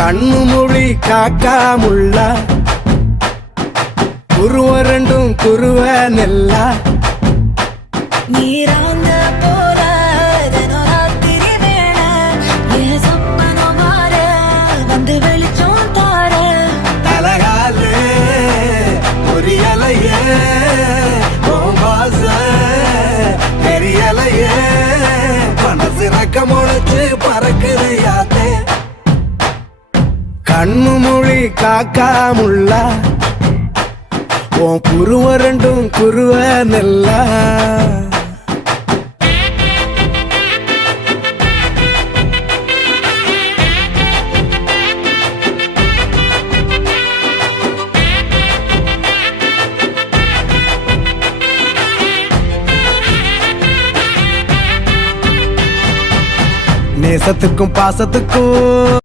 கண்ணு மொழி காக்காமுள்ள குருவ ரெண்டும் குருவ நெல்லா நீராங்க போல தினராத்திரி வேண என் சொப்பனம் மாற வந்து வெளிச்சம் தார தலகாலே பொரியலையே வாச பெரியலையே மனசு ரக்க முளைச்சு பறக்குது யாத்தே கண்ணு மொழி காக்காமுள்ள உன் குருவ ரெண்டும் குருவ நெல்லா நேசத்துக்கும் பாசத்துக்கும்